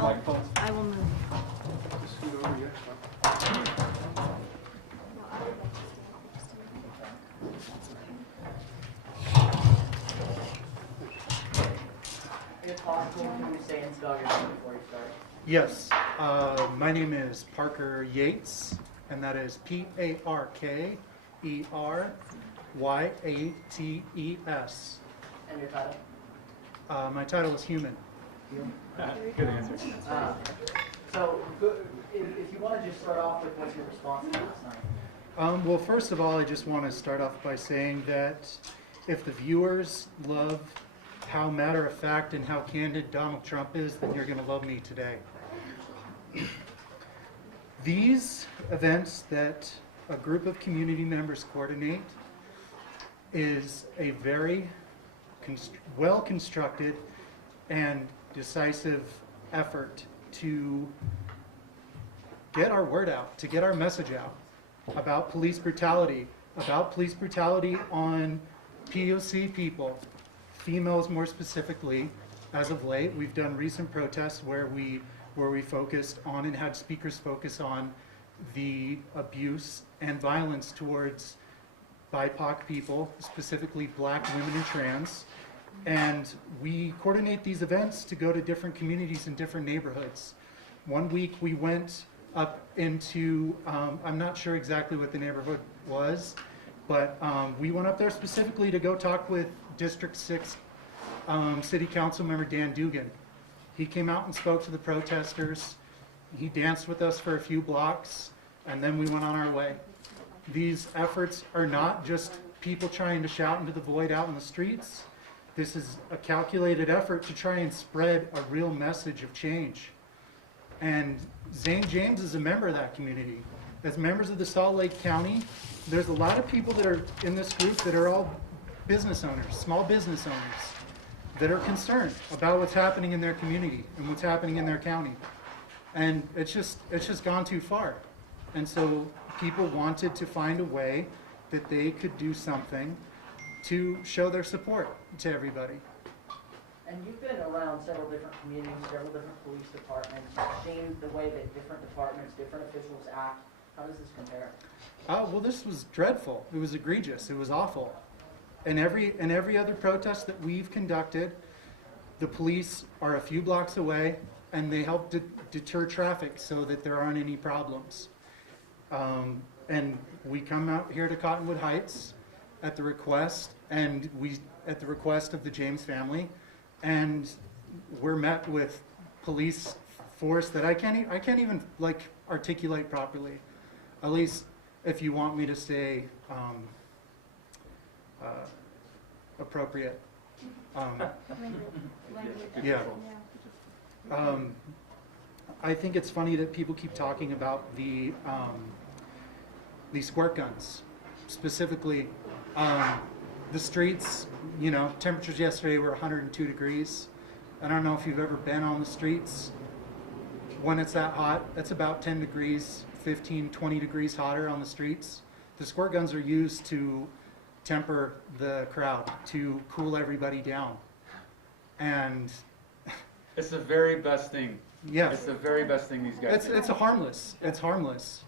Microphones? I will move. Just scoot over here. If possible, can you say and spell your name before you start? Yes, my name is Parker Yates, and that is Parkeryyates. And your title? My title is Human. Good answer. So, if you want to just start off with what's your response to last night? Well, first of all, I just want to start off by saying that if the viewers love how matter-of-fact and how candid Donald Trump is, then you're going to love me today. These events that a group of community members coordinate is a very well-constructed and decisive effort to get our word out, to get our message out about police brutality on POC people, females more specifically, as of late, we've done recent protests where we focused on and had speakers focus on the abuse and violence towards BIPOC people, specifically black women and trans. And we coordinate these events to go to different communities in different neighborhoods. One week we went up into, I'm not sure exactly what the neighborhood was, but we went up there specifically to go talk with District 6 City Council member Dan Dugan. He came out and spoke to the protesters. He danced with us for a few blocks, and then we went on our way. These efforts are not just people trying to shout into the void out in the streets. This is a calculated effort to try and spread a real message of change. And Zane James is a member of that community. As members of the Salt Lake County, there's a lot of people that are in this group that are all business owners, small business owners, that are concerned about what's happening in their community and what's happening in their county. And it's just gone too far. And so people wanted to find a way that they could do something to show their support to everybody. And you've been around several different communities, several different police departments, you've seen the way that different departments, different officials act. How does this compare? Well, this was dreadful. It was egregious. It was awful. And every other protest that we've conducted, the police are a few blocks away, and they help deter traffic so that there aren't any problems. And we come out here to Cottonwood Heights at the request, at the request of the James family, and we're met with police force that I can't even like articulate properly. At least if you want me to say appropriate. Yeah. I think it's funny that people keep talking about the squirt guns, specifically the streets. You know, temperatures yesterday were 102 degrees. I don't know if you've ever been on the streets when it's that hot. That's about 10 degrees, 15, 20 degrees hotter on the streets. The squirt guns are used to temper the crowd, to cool everybody down. And It's the very best thing. yeah, It's the very best thing these guys do. it's harmless. It's harmless.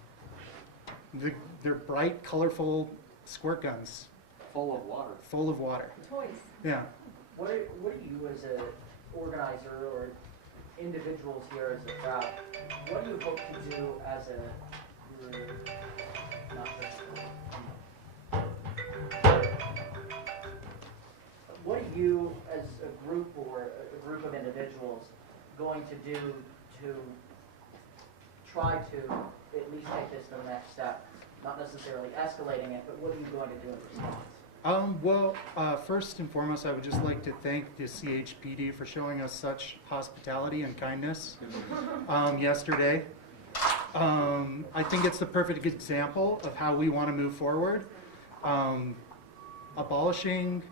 They're bright, colorful squirt guns. Full of water. Full of water. Toys. Yeah. What do you as an organizer or individuals here as a crowd, what do you hope to do as a group? Not just, what are you as a group or a group of individuals going to do to try to at least take this to the next step? Not necessarily escalating it, but what are you going to do in response? Well, first and foremost, I would just like to thank the CHPD for showing us such hospitality and kindness yesterday. I think it's the perfect example of how we want to move forward. Abolishing,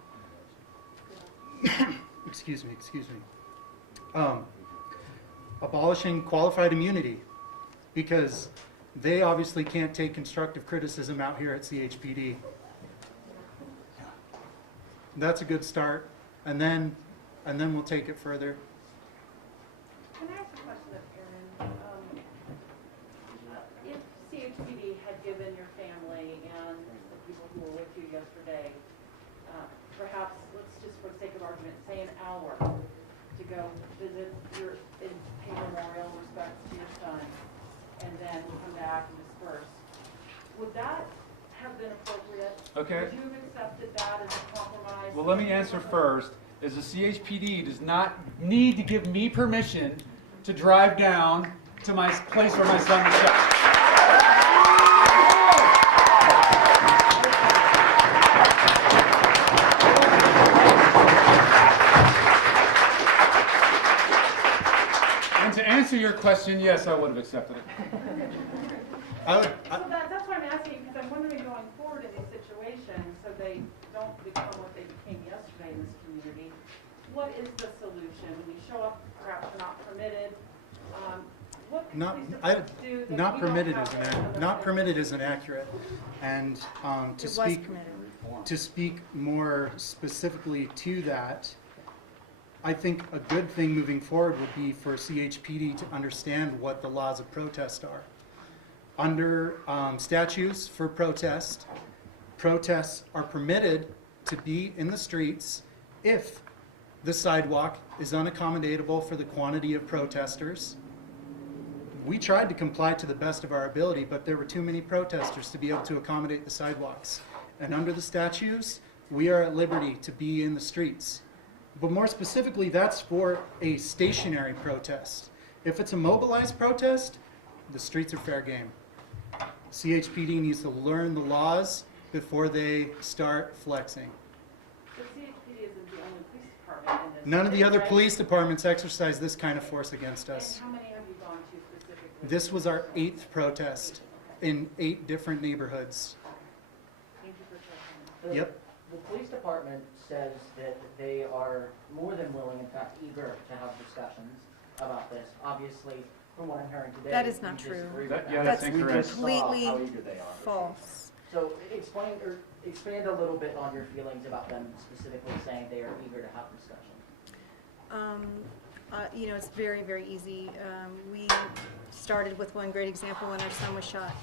excuse me, abolishing qualified immunity, because they obviously can't take constructive criticism out here at CHPD. That's a good start, and then we'll take it further. Can I ask a question of Erin? If CHPD had given your family and the people who were with you yesterday, perhaps, let's just for the sake of argument, say an hour to go visit and pay memorial respects to your son, and then come back and disperse, would that have been appropriate? Okay. Would you have accepted that as a compromise? Well, let me answer first. Is the CHPD does not need to give me permission to drive down to my place where my son was shot. And to answer your question, yes, I would have accepted it. So that's why I'm asking, because I'm wondering going forward in these situations, so they don't become what they became yesterday in this community, what is the solution? When you show up, perhaps not permitted, what can police departments do that Not you permitted don't isn't have in other not places? permitted isn't accurate. And to It was speak, permitted. to speak more specifically to that, I think a good thing moving forward would be for CHPD to understand what the laws of protest are. Under statutes for protest, protests are permitted to be in the streets if the sidewalk is unaccommodatable for the quantity of protesters. We tried to comply to the best of our ability, but there were too many protesters to be able to accommodate the sidewalks. And under the statutes, we are at liberty to be in the streets. But more specifically, that's for a stationary protest. If it's a mobilized protest, the streets are fair game. CHPD needs to learn the laws before they start flexing. But CHPD isn't the only police department in this. None of the other right? police departments exercise this kind of force against us. And how many have you gone to specifically? This was our 8th protest in 8 different neighborhoods. Thank you for clarifying. Yep. The police department says that they are more than willing, in fact eager, to have discussions about this. Obviously, from what I'm hearing today, That is not you true. disagree with That- that. yeah, that's That's incorrect. We just saw completely how eager they are. false. So explain or expand a little bit on your feelings about them specifically saying they are eager to have discussions. You know, it's very, very easy. We started with one great example when our son was shot.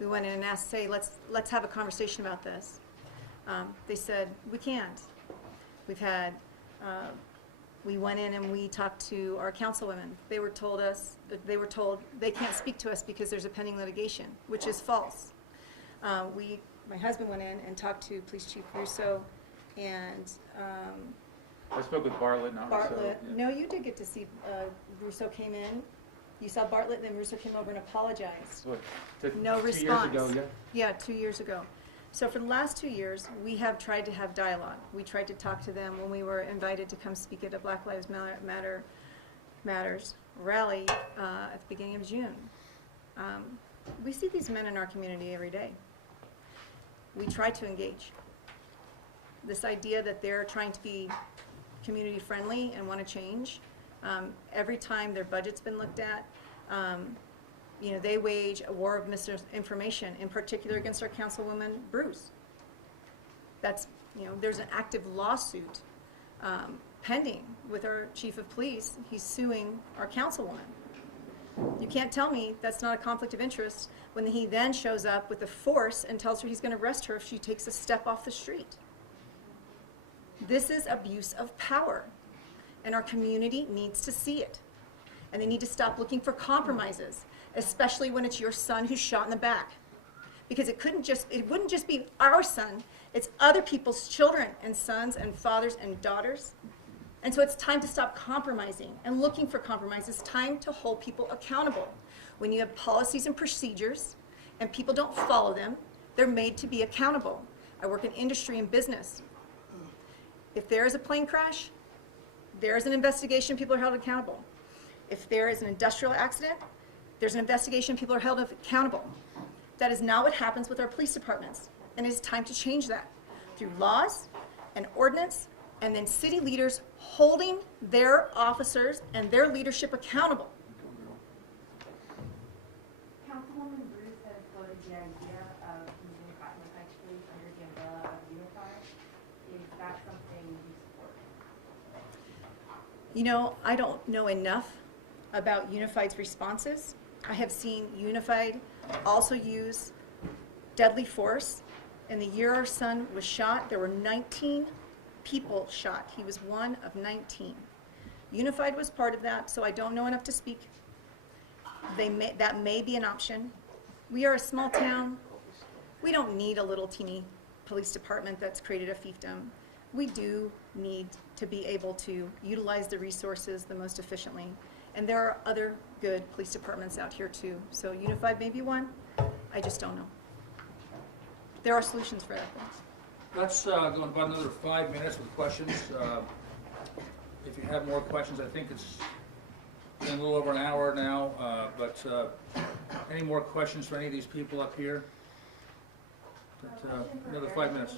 We went in and asked, say, let's have a conversation about this. They said, we can't. We've had, we went in and we talked to our councilwomen. They were told they can't speak to us because there's a pending litigation, which is false. My husband went in and talked to Police Chief Russo and I spoke with Bartlett, not Russo. Bartlett. Yeah. No, you did get to see Russo came in. You saw Bartlett, then Russo came over and apologized. What, No 2 response. years ago, yeah? Yeah, 2 years ago. So for the last 2 years, we have tried to have dialogue. We tried to talk to them when we were invited to come speak at a Black Lives Matters rally at the beginning of June. We see these men in our community every day. We try to engage. This idea that they're trying to be community friendly and want to change, every time their budget's been looked at, you know, they wage a war of misinformation, in particular against our councilwoman, Bruce. That's, you know, there's an active lawsuit pending with our chief of police. He's suing our councilwoman. You can't tell me that's not a conflict of interest when he then shows up with the force and tells her he's going to arrest her if she takes a step off the street. This is abuse of power, and our community needs to see it. And they need to stop looking for compromises, especially when it's your son who's shot in the back. Because it wouldn't just be our son, it's other people's children and sons and fathers and daughters. And so it's time to stop compromising and looking for compromises. It's time to hold people accountable. When you have policies and procedures and people don't follow them, they're made to be accountable. I work in industry and business. If there is a plane crash, there is an investigation, people are held accountable. If there is an industrial accident, there's an investigation, people are held accountable. That is not what happens with our police departments. And it is time to change that through laws and ordinance, and then city leaders holding their officers and their leadership accountable. Councilwoman Bruce has floated the idea of using Cottonwood Heights Police under the umbrella of Unified. Is that something you support? You know, I don't know enough about Unified's responses. I have seen Unified also use deadly force. In the year our son was shot, there were 19 people shot. He was one of 19. Unified was part of that, so I don't know enough to speak. That may be an option. We are a small town. We don't need a little teeny police department that's created a fiefdom. We do need to be able to utilize the resources the most efficiently. And there are other good police departments out here too. So Unified may be one. I just don't know. There are solutions for that though. Let's go about another 5 minutes with questions. If you have more questions, I think it's been a little over an hour now, but any more questions for any of these people up here? But, another 5 minutes.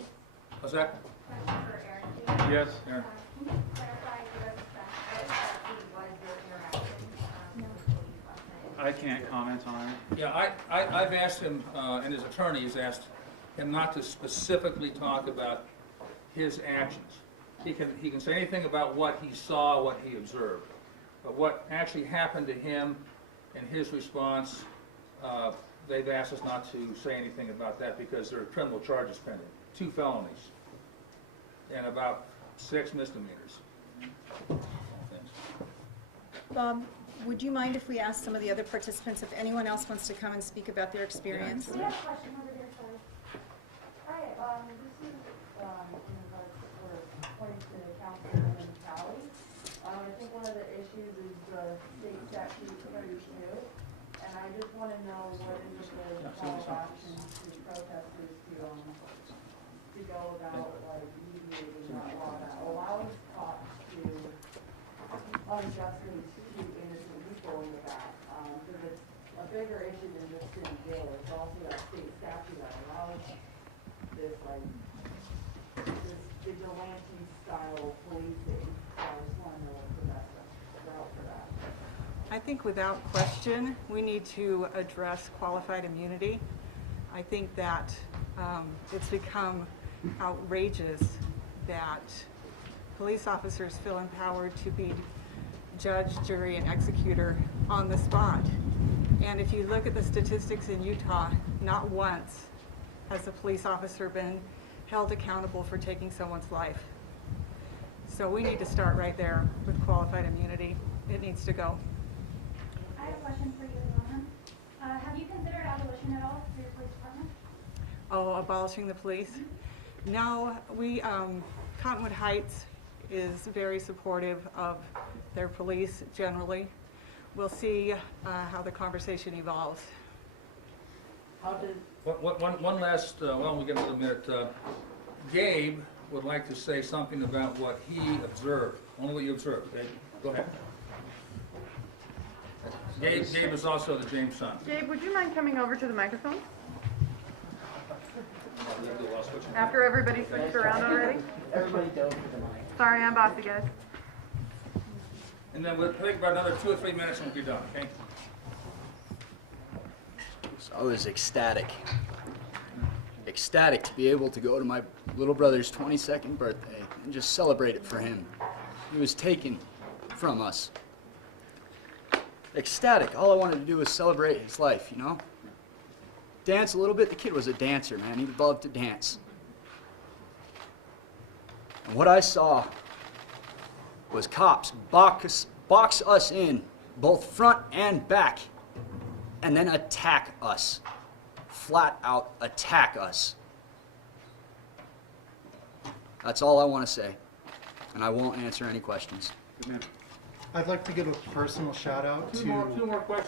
What's that? Question for Aaron, please. Yes. Aaron? Can you clarify for us exactly what your interaction with police last night? I can't comment on it. Yeah, I've asked him, and his attorney has asked him not to specifically talk about his actions. He can say anything about what he saw, what he observed. But what actually happened to him and his response, they've asked us not to say anything about that because there are criminal charges pending, 2 felonies, and about 6 misdemeanors. Bob, would you mind if we ask some of the other participants if anyone else wants to come and speak about their experience? We have a question over there, sorry. Hi, this is, in regards to sort of pointing to the council and Sally. I think one of the issues is the state statute 32, and I just want to know what is the call of action to protesters to go about, like, mediating that law that allows cops to unjustly shoot innocent people in the back. Because it's a bigger issue than just city jail. It's also that state statute that allows this, like, this vigilante style policing. So I just want to know what's the best route for that. I think without question, we need to address qualified immunity. I think that it's become outrageous that police officers feel empowered to be judge, jury, and executor on the spot. And if you look at the statistics in Utah, not once has a police officer been held accountable for taking someone's life. So we need to start right there with qualified immunity. It needs to go. I have a question for you, Ronan. Have you considered abolition at all for your police department? Oh, abolishing the police? No, we, Cottonwood Heights is very supportive of their police generally. We'll see how the conversation evolves. How did, One last, well, we get another minute. Gabe would like to say something about what he observed, only what you observed, okay? Go ahead. Gabe is also the James son. Gabe, would you mind coming over to the microphone? After everybody switched around already? everybody dove for the mic. Sorry, I'm bossy, guys. And then we'll take about another 2 or 3 minutes and we'll be done, okay? So I was ecstatic. Ecstatic to be able to go to my little brother's 22nd birthday and just celebrate it for him. He was taken from us. Ecstatic. All I wanted to do was celebrate his life, you know? Dance a little bit. The kid was a dancer, man. He loved to dance. And what I saw was cops box us in, both front and back, and then attack us. Flat out attack us. That's all I want to say. And I won't answer any questions. I'd like to give a personal shout out Two to more questions.